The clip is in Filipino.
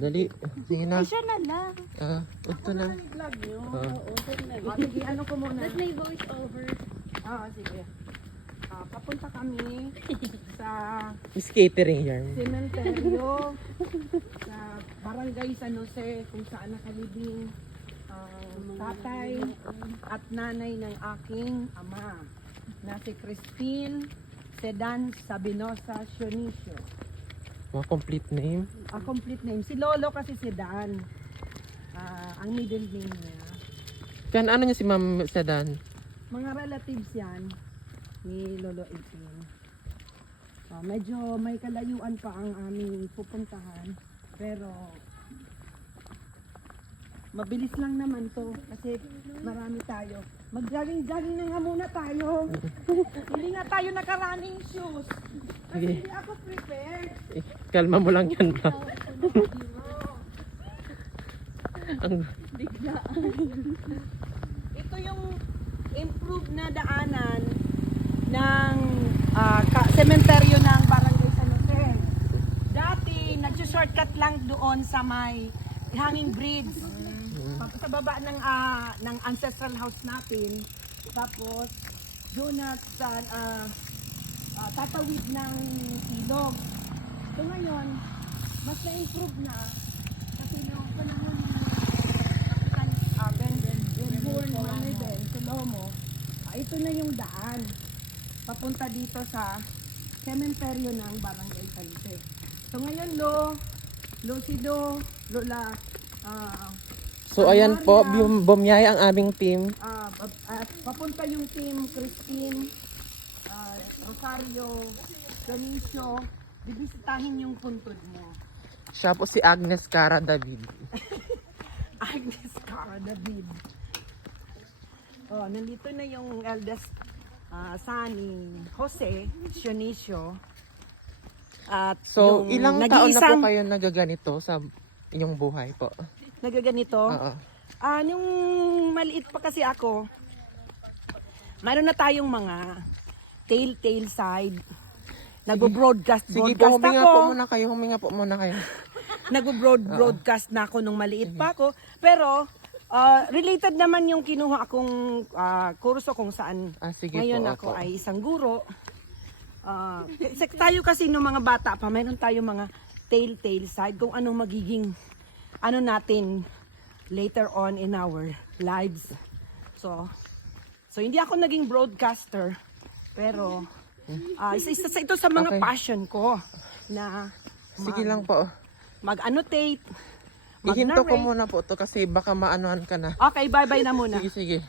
Dali. Sige na. Ay, siya na lang. Ito na. Vlog nyo. Ah. Oo, sorry na. Sige, ano ko muna? Tapos may voice over. Sige. Papunta kami sa Miss catering yan. sementeryo sa Barangay San Jose kung saan nakalibing ang tatay at nanay ng aking ama na si Christine Sedan Sabinosa Sionisio. Mga complete name. Complete name. Si Lolo kasi Sedan. Ang middle name niya. Kan ano niya si Ma'am Sedan? Mga relatives yan ni Lolo Ipin. Medyo may kalayuan pa ang aming pupuntahan. Pero mabilis lang naman to kasi marami tayo. Mag-jogging-jogging na nga muna tayo. Hindi nga tayo naka-running shoes. Kasi Sige. hindi ako prepared. Kalma mo lang yan ba? Ang Ito yung improved na daanan ng sementeryo ng Barangay San Jose. Dati, nag-shortcut lang doon sa may hanging bridge. Sa baba ng ancestral house natin. Tapos, doon at tatawid ng ilog. So ngayon, mas na-improve na kasi noong panahon ng Ben Manoy Ben Solomo, ito na yung daan papunta dito sa sementeryo ng Barangay San Jose. So ngayon, Sido, Lola, So ayan po, bumiyay ang aming team. papunta yung team Christine, Rosario, Dionisio, bibisitahin yung puntod mo. Siya po si Agnes Cara David. Agnes Cara David. Nandito na yung eldest son ni Jose Sionisio. At So yung ilang taon na po nag-iisang kayo nagaganito sa inyong buhay po? nagaganito. Oo. Nung maliit pa kasi ako, mayroon na tayong mga telltale side. Nagbo-broadcast Sige po, huminga ako. po muna kayo. Nagbo-broadcast na ako nung maliit pa ako. Pero, related naman yung kinuha akong kurso kung saan Sige ngayon po, ako opo. ay isang guro. Tayo kasi nung mga bata pa, mayroon tayong mga telltale side kung anong magiging natin later on in our lives. So hindi ako naging broadcaster, pero isa ito sa mga Okay. passion ko na Sige lang po. mag-annotate, Ihinto ko mag-narrate. muna po to kasi baka maanohan ka na. Okay, bye-bye na muna. Sige.